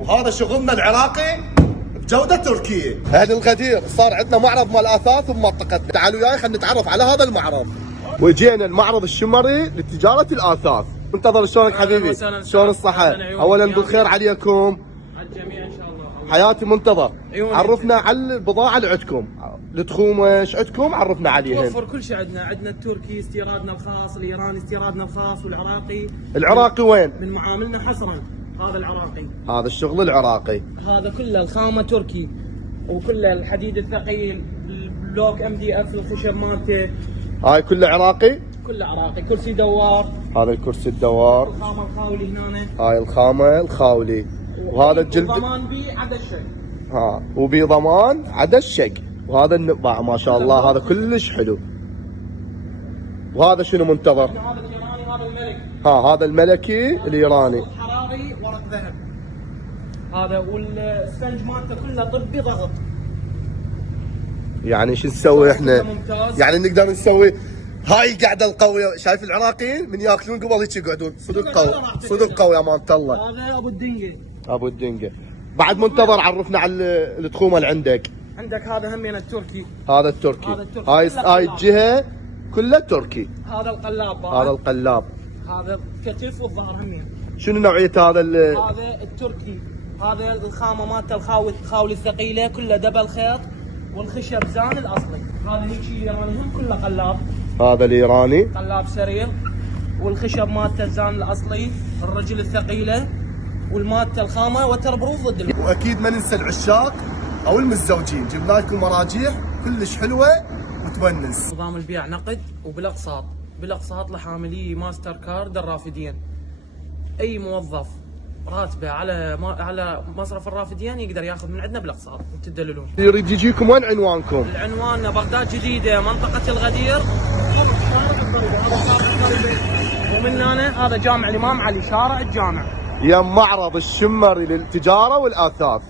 وهذا شغلنا العراقي بجودة تركية. اهل الغدير صار عندنا معرض مال اثاث بمنطقتنا، تعالوا وياي خلينا نتعرف على هذا المعرض. وجينا المعرض الشمري لتجارة الاثاث. منتظر، شلونك حبيبي؟ شلون الصحة؟ اولا بالخير عليكم الجميع ان شاء الله. حياتي منتظر. عرفنا على البضاعة اللي عندكم، التخومة ايش عندكم؟ عرفنا عليهم. توفر كل شيء عندنا التركي استيرادنا الخاص، الايراني استيرادنا الخاص، والعراقي. العراقي وين؟ من معاملنا حصرا هذا العراقي. هذا الشغل العراقي. هذا كله الخامة تركي، وكله الحديد الثقيل، البلوك MDF الخشب مالته. هاي كله عراقي؟ كله عراقي. كرسي دوار. هذا الكرسي الدوار. الخامة الخاولي هنا. هاي الخامة الخاولي. وهذا الجلد ضمان بي عدا الشيء. ها، وبضمان عدا الشق. وهذا النباع ما شاء الله هذا كلش حلو. وهذا شنو منتظر؟ هذا الايراني، هذا الملك. هذا الملكي الايراني. حراري ورق ذهب. هذا والسفنج مالته كله طبي ضغط. يعني شو نسوي احنا؟ ممتاز. يعني نقدر نسوي هاي القعده القويه. شايف العراقيين من ياكلون قبل هيك يقعدون. صدق قوي، صدق قوي امانه الله. هذا ابو الدنقه. ابو الدنقه. بعد منتظر، عرفنا على التخومه اللي عندك. عندك هذا همين التركي. هذا التركي. هذا التركي. هاي الجهه كلها تركي. هذا القلاب. هذا القلاب. هذا الكتف والظهر همين. شنو نوعيه هذا هذا التركي. هذا الخامه مالته الخاولي الثقيله كلها دبل خيط، والخشب زان الاصلي. هذا هيك شيء ايراني هم كله قلاب. هذا الايراني قلاب سرير، والخشب مالته الزان الاصلي، الرجل الثقيله، والمالته الخامه وتربروف ضد. واكيد ما ننسى العشاق او المتزوجين، جبنا لكم مراجيح كلش حلوه وتونس. نظام البيع نقد وبالاقساط، بالاقساط لحاملي ماستر كارد الرافدين. اي موظف راتبه على مصرف الرافدين يقدر ياخذ من عندنا بالاقساط وتدللون. يريد يجيكم وين عنوانكم؟ العنوان بغداد جديده، منطقه الغدير، ومن هنا هذا جامع الامام علي، شارع الجامع. يا معرض الشمري للتجاره والاثاث.